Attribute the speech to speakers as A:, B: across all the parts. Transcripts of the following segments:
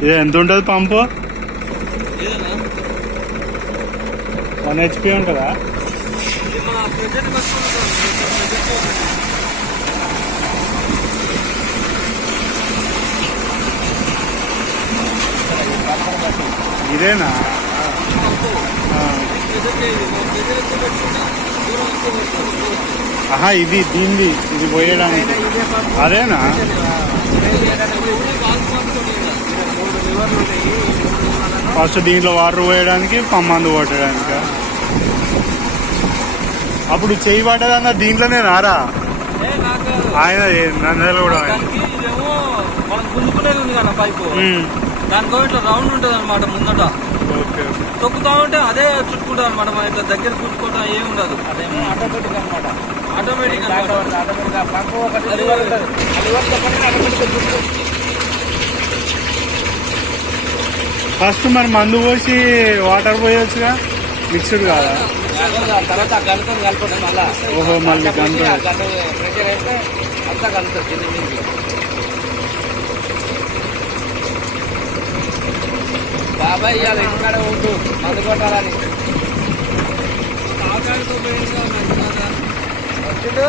A: ఇది ఎంత ఉంటుంది పంపు? వన్ హెచ్పి ఉంటుందా? ఇదేనా? ఆహా ఇది దీంది ఇది పోయడానికి. అదేనా? ఫస్ట్ దీంట్లో వాటర్ పోయడానికి పమ్మందు కొట్టడానికి? అప్పుడు చెయ్యి పడ్డదన్న దీంట్లోనే నారా? ఆయన నందలు కూడా.
B: దానికో ఇట్లా రౌండ్ ఉంటుంది అనమాట ముందట. తొక్కుతా ఉంటే అదే చుట్టుకుంటుంది అనమాట మన ఇట్లా దగ్గర చుట్టుకోవడం ఏమి ఉండదు.
C: అదేమో ఆటోమేటిక్ అనమాట
B: ఆటోమేటిక్
C: ఆటోమేటిక్ ఒకటి ఆటోమేటిక్
A: ఫస్ట్ మరి మందు పోసి వాటర్ పోయొచ్చుగా? మిక్స్డ్ కాదా?
C: తర్వాత కలుపుతుంది మళ్ళా.
A: ఓహో, మళ్ళీ
C: ప్రెషర్ అయితే అంతా కలుపుతుంది బాబాయ్ ఇవాళ ఇంటికాడ ఉండు మందు కొట్టాలని. వచ్చిండు?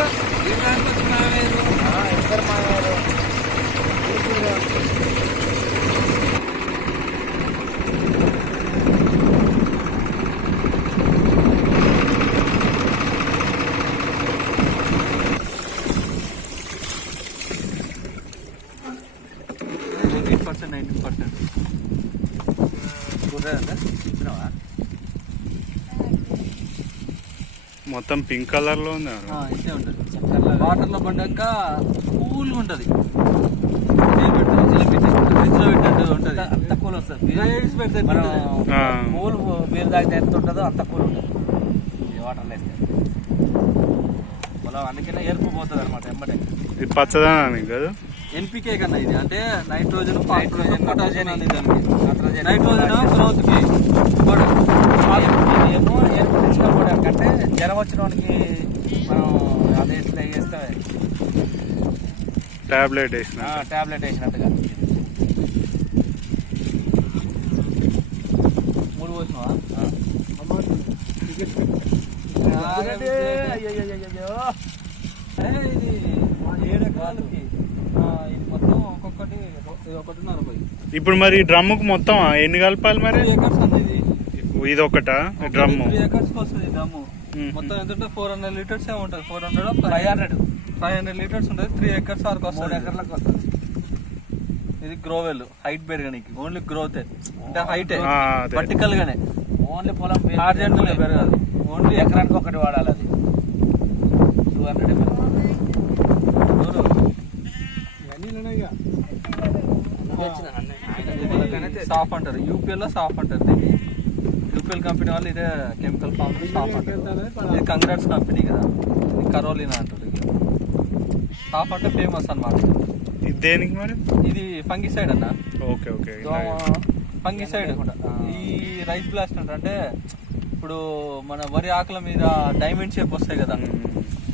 C: ఇద్దరు మామయ్యలు.
B: ఎయిట్ పర్సెంట్ నైన్టీన్ పర్సెంట్
A: మొత్తం పింక్ కలర్లో ఉంది
B: ఇదే ఉంటుంది. వాటర్లో పడ్డాక కూల్గా ఉంటుంది. ఉంటుంది
C: అంత కూల్ వస్తుంది.
B: వేడిసి పెడితే
C: మనం
B: ఎట్లుంటది?
A: ఆ.
C: కూల్ బీర్ తాగితే ఎంత ఉంటుందో అంత కూల్ ఉంటుంది. వాటర్లో వేస్తే. పొలం అందుకనే ఎరుపు పోతుంది అనమాట ఎంబడే
A: ఇది పచ్చదనానికి కదా.
B: ఎన్పికే కన్నా ఇది. అంటే నైట్రోజన్ ఫాస్ఫరస్
C: నైట్రోజన్,
B: పొటాషియం అనేది దానికి.
C: Nitrogen,
B: nitrogen
C: potassium.
B: గ్రోత్కి కూడా
C: ఏమో ఎరుపు తెచ్చుకోవడానికి అంటే జ్వరం వచ్చిన మనం అదే వేస్తే
A: టాబ్లెట్ వేసిన.
C: టాబ్లెట్ వేసినట్టుగా.
B: మూడు పోసినావా? ఏ, ఇది ఏడు ఆ, ఇది మొత్తం ఒక్కొక్కటి ఇది ఒకటిన్నర పోయి.
A: ఇప్పుడు మరి డ్రమ్ముకు మొత్తం ఎన్ని కలపాలి మరి?
B: ఏకర్స్ ఇది.
A: ఇది ఒకటా? డ్రమ్ము?
B: త్రీ ఏకర్స్ వస్తుంది డ్రమ్ము. మొత్తం ఎంత ఫోర్ హండ్రెడ్ లీటర్స్ ఏ ఉంటుంది. Four hundred
C: five hundred
B: five hundred litres ఉంటుంది. త్రీ ఎకర్స్ వరకు వస్తుంది.
C: ఎకర్లకు వస్తుంది.
B: ఇది గ్రోవెల్ హైట్ పెరగడానికి ఓన్లీ గ్రోత్ అంటే హైట్. వర్టికల్ గానే
C: ఓన్లీ పొలం
B: పెరగదు. ఓన్లీ
C: ఎకరానికి ఒకటి వాడాలి అది. టూ హండ్రెడ్
B: సాఫ్ అంటారు. యూపీఎల్లో సాఫ్ అంటారు దీన్ని. యూపీఎల్ కంపెనీ వాళ్ళు ఇదే కెమికల్ ఫామ్ సాఫ్ అంటారు. ఇది కంగ్రాట్స్ కంపెనీ కదా. కరోలినా అంటారు సాఫ్ అంటే ఫేమస్ అన్నమాట.
A: ఇది దేనికి మరి?
B: ఇది ఫంగిసైడ్ అన్న.
A: Okay okay.
B: ఫంగిసైడ్ ఈ రైస్ బ్లాస్ట్ అంటే ఇప్పుడు మన వరి ఆకుల మీద డైమండ్ షేప్ వస్తాయి కదా.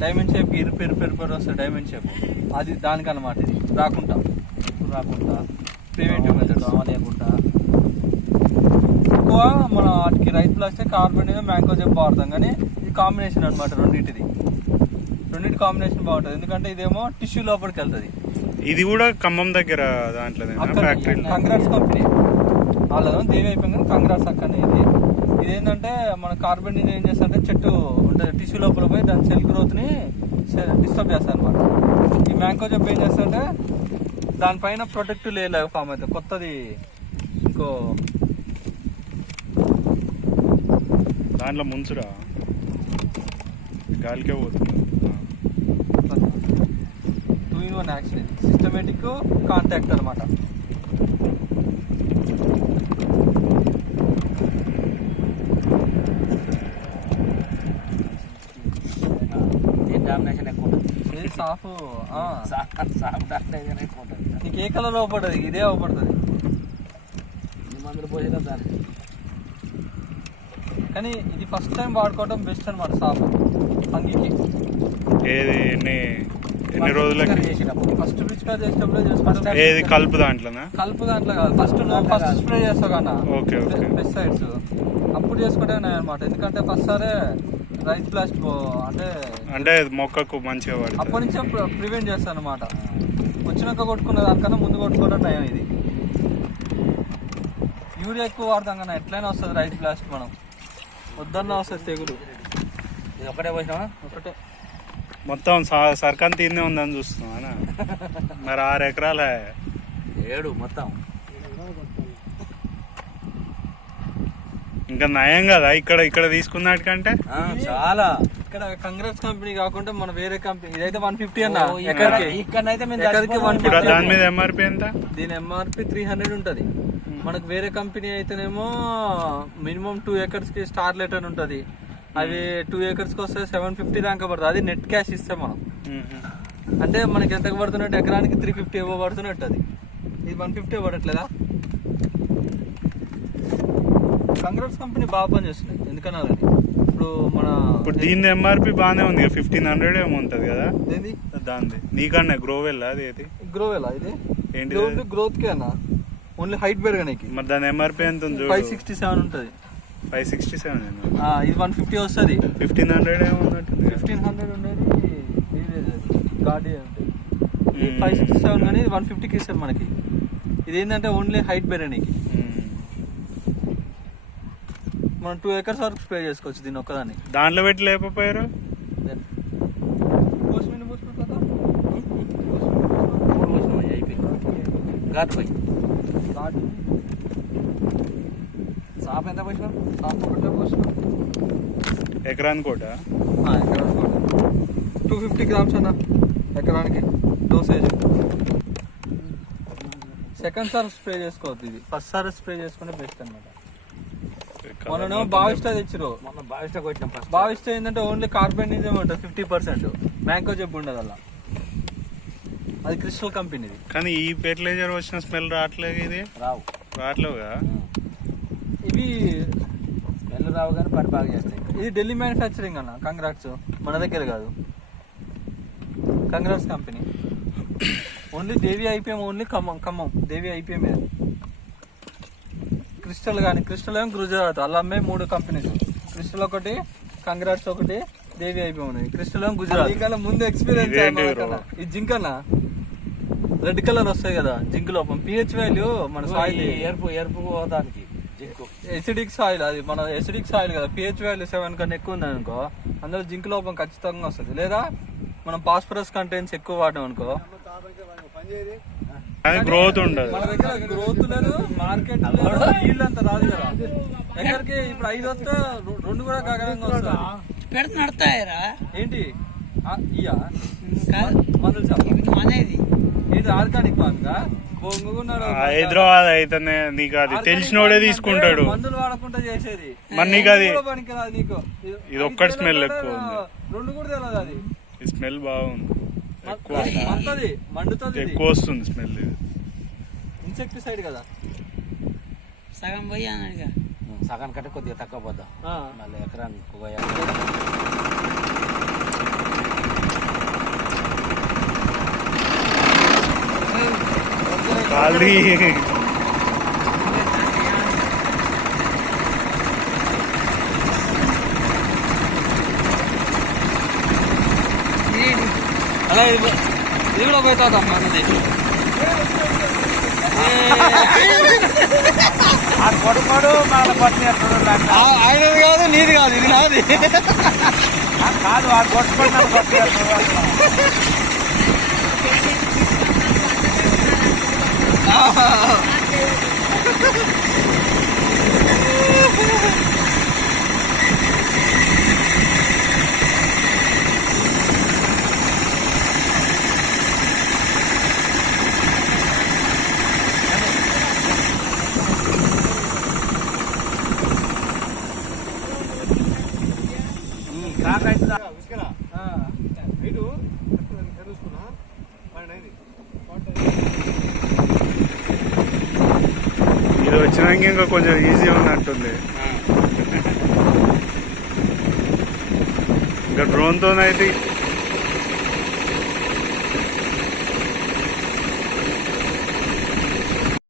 B: డైమండ్ షేప్ ఇరు పెరు పెరు పెరు వస్తాయి డైమండ్ షేప్. అది దానికన్నమాట ఇది. రాకుండా
C: రాకుండా
B: మెథడ్స్
C: దోమ లేకుండా
B: ఎక్కువ మన వాటికి రైస్ బ్లాస్ట్ కార్బన్ మ్యాంగో జెప్ వాడతాం కానీ ఇది కాంబినేషన్ అనమాట రెండింటిది. రెండింటి కాంబినేషన్ బాగుంటుంది. ఎందుకంటే ఇదేమో టిష్యూ లోపలికి వెళ్తుంది.
A: ఇది కూడా ఖమ్మం దగ్గర దాంట్లోనే ఫ్యాక్టరీలో
B: కంగ్రాట్స్ కంపెనీ. వాళ్ళ దేవి అయిపోయింది కంగ్రాట్స్ అక్కడనే ఇది ఇదేంటంటే మన కార్బన్ ఏం చేస్తారంటే చెట్టు ఉంటుంది టిష్యూ లోపల పోయి దాని సెల్ గ్రోత్ని డిస్టర్బ్ చేస్తారు అనమాట ఈ మ్యాంగో జెప్ ఏం చేస్తారంటే దానిపైన ప్రొటెక్టివ్ లేయర్ లాగా ఫామ్ అవుతుంది కొత్తది. ఇంకో.
A: దాంట్లో ముంచురా. గాలికే పోతుంది.
B: Two in one actually systematic contact అనమాట
C: దీని డామినేషన్ ఎక్కువ ఉంటుంది
B: ఇది సాఫ్.
C: సాఫ్
B: నీకు ఏ కలర్ అవపడుతుంది ఇదే అవపడుతుంది
C: మందులు పోసిన దాన్ని
B: కానీ ఇది ఫస్ట్ టైం వాడుకోవడం బెస్ట్ అనమాట సాఫ్. అంగికి.
A: ఏది? ఎన్ని ఎన్ని రోజులకి?
B: ఫస్ట్ పిచ్చిగా చేసేటప్పుడే చేసుకుంటాం
A: ఏది? కలుపు దాంట్లోనా?
B: కలుపు దాంట్లో కాదు. ఫస్ట్ నువ్వు ఫస్ట్ స్ప్రే చేస్తావు కన్నా
A: ఓకే ఓకే.
B: పెస్టిసైడ్స్ అప్పుడు చేసుకుంటే అనమాట ఎందుకంటే ఫస్ట్ సారే రైస్ బ్లాస్ట్ అంటే
A: అంటే మొక్కకు మంచిగా
B: అప్పటి
A: పడుతుంది
B: నుంచే ప్రివెంట్ చేస్తాను అనమాట వచ్చినాక కొట్టుకున్న దానికన్నా ముందు కొట్టుకోవడం నయం ఇది. యూరియా ఎక్కువ వాడతాం కదా ఎట్లయినా వస్తుంది రైస్ బ్లాస్ట్ మనం. వద్దన్నా వస్తుంది తెగులు.
C: ఇది ఒకటే పోసినావా?
B: ఒకటే
A: మొత్తం స- సర్కన్ తీనే ఉందని చూస్తున్నానా? మరి ఆరు ఎకరాల.
C: ఏడు మొత్తం.
A: ఇంకా నయం కదా ఇక్కడ ఇక్కడ తీసుకున్నట్టుకంటే
C: ఆ, చాలా.
B: ఇక్కడ కంగ్రెస్ కంపెనీ కాకుండా మన వేరే కంపెనీ ఇదైతే వన్ ఫిఫ్టీ అన్న.
C: ఇక్కడ-
B: ఎకర్కి
C: ఇక్కడనైతే మేము
B: ఎకర్కి
C: చచ్చిపోతాం.
B: 150.
A: ఇప్పుడు దాని మీద ఎంఆర్పి ఎంత?
B: దీని ఎంఆర్పి త్రీ హండ్రెడ్ ఉంటుంది. మనకు వేరే కంపెనీ అయితేనేమో మినిమం టూ ఎకర్స్కి స్టార్ లెటర్ ఉంటుంది. అవి టూ ఎకర్స్కి వస్తే సెవెన్ ఫిఫ్టీ ర్యాంక్ పడుతుంది. అది నెట్ క్యాష్ ఇస్తాం మనం. అంటే మనకి ఎంత పడుతున్నట్టు? ఎకరానికి త్రీ ఫిఫ్టీ ఇవ్వ పడుతున్నట్టు అది. ఇది వన్ ఫిఫ్టీ పడట్లేదా? కంగ్రాట్స్ కంపెనీ బాగా పని చేస్తున్నాయి ఎందుకనాలని ఇప్పుడు మన
A: ఇప్పుడు దీని ఎంఆర్పి బాగానే ఉంది ఫిఫ్టీన్ హండ్రెడ్ ఏమో ఉంటుంది కదా? దాంది నీకన్నా గ్రోవెల్ అది ఏది?
B: గ్రోవేలా ఇది? ఓన్లీ గ్రోత్ కే అన్న. ఓన్లీ హైట్ పెరగడానికి
A: మరి దాని ఎంఆర్పి ఎంత ఉంది
B: ఫైవ్ సిక్స్టీ సెవెన్ ఉంటుంది.
A: ఫైవ్ సిక్స్టీ సెవెన్
B: ఇది వన్ ఫిఫ్టీ వస్తుంది.
A: ఫిఫ్టీన్ హండ్రెడ్ ఏమో ఉన్నట్టుంది
B: ఫిఫ్టీన్ హండ్రెడ్ ఉండేది
A: మ్మ్.
B: ఫైవ్ సిక్స్టీ సెవెన్ కానీ వన్ ఫిఫ్టీకి ఇస్తారు మనకి. ఇది ఏంటంటే ఓన్లీ హైట్ పెరగడానికి మనం టూ ఎకర్స్ వరకు స్ప్రే చేసుకోవచ్చు దీన్ని ఒక్కదాన్ని.
A: దాంట్లో పెట్టి లేకపోయారు?
C: సాప్ ఎంత పోసినాం?
B: సాప్ ఒకటే
A: ఎకరానికి కూడా
B: టూ ఫిఫ్టీ గ్రామ్స్ అన్న ఎకరానికి డోసేజ్ సెకండ్ సార్ స్ప్రే చేసుకోవద్దు ఇది. ఫస్ట్ సార్ స్ప్రే చేసుకుంటే బెస్ట్ అనమాట మొన్న బావిస్టా తెచ్చిరు
C: మొన్న బావిస్టా కొట్టినాం ఫస్ట్
B: బావిస్టా ఏంటంటే ఓన్లీ కార్బనిజం ఉంటుంది ఫిఫ్టీ పర్సెంట్ మ్యాంగో చెప్పు ఉండదు అలా. అది క్రిస్టల్ కంపెనీది
A: కానీ ఈ ఫెర్టిలైజర్ వచ్చిన స్మెల్ రావట్లేదు ఇది?
C: రావు.
A: రావట్లేవు కదా
B: ఇవి
C: స్మెల్ రావు కానీ పని బాగా చేస్తాయి.
B: ఇది ఢిల్లీ మ్యానుఫ్యాక్చరింగ్ అన్న కంగ్రాట్స్ మన దగ్గర కాదు. Congrats company only Devi IPM only Khammam Khammam. Devi IPM crystal కానీ క్రిస్టల్ ఏం గుజరాత్ అలా అమ్మే మూడు కంపెనీస్. క్రిస్టల్ ఒకటి కంగ్రాట్స్ ఒకటి దేవి ఐపీఎం ఉంది. క్రిస్టల్ ఏం గుజరాత్. నీకన్నా ముందు ఎక్స్పీరియన్స్
A: bro?
B: ఇది జింక్ అన్న? రెడ్ కలర్ వస్తాయి కదా జింక్ లోపం. పిహెచ్ వాల్యూ మన సాయిల్
C: ఈ ఎరుపు ఎరుపు జింకు.
B: ఎసిడిక్ సాయిల్ అది మన ఎసిడిక్ సాయిల్ కదా. పిహెచ్ వాల్యూ సెవెన్ కన్నా ఎక్కువ ఉంది అనుకో అందులో జింక్ లోపం ఖచ్చితంగా వస్తుంది. లేదా మనం ఫాస్ఫరస్ కంటెంట్స్ ఎక్కువ వాడడం అనుకో.
A: గ్రోత్ ఉండదు.
B: మన దగ్గర గ్రోత్ లేదు మార్కెట్ నీళ్ళు అంత రాదు కదా. ఎక్కడికి ఇప్పుడు ఐదు వస్తే రెండు కూడా గగనంగా వస్తుంది
D: పెడితే నడతాయరా
B: ఏంటి? ఇయ్యా? మందులు చెప్ప
D: అనేది
B: ఏంటి ఆర్గానిక్
A: ఆ హైదరాబాద్ అయితేనే నీకు అది తెలిసినోడే తీసుకుంటాడు.
B: మందులు వాడకుండా చేసేది?
A: మరి నీకు అది ఇది ఒక్కటి smell ఎక్కువ ఉంది.
B: రెండు కూడా తెలియదు అది.
A: స్మెల్ బాగుంది.
B: మండుతుంది.
A: ఎక్కువ వస్తుంది స్మెల్ ఇది.
B: ఇన్సెక్టిసైడ్ కదా?
D: సగం పోయి
C: సగం కంటే కొద్దిగా తక్కువ పోద్దాం. మళ్ళీ ఎకరానికి ఒక
A: ఖాళీ
B: అలా ఇది ఇది కూడా పోతుంది అమ్మ అన్నది
C: ఆ కొడుకోడు మన పట్టిన
B: ఆ- ఆయనది కాదు నీది కాదు ఇది నాది
C: కాదు ఆ కొట్టుకోడు నన్ను పట్టిన కాకైతే
A: ఇది వచ్చినాక ఇంకా కొంచెం ఈజీ ఉన్నట్టుంది. ఇంకా డ్రోన్తో అయితే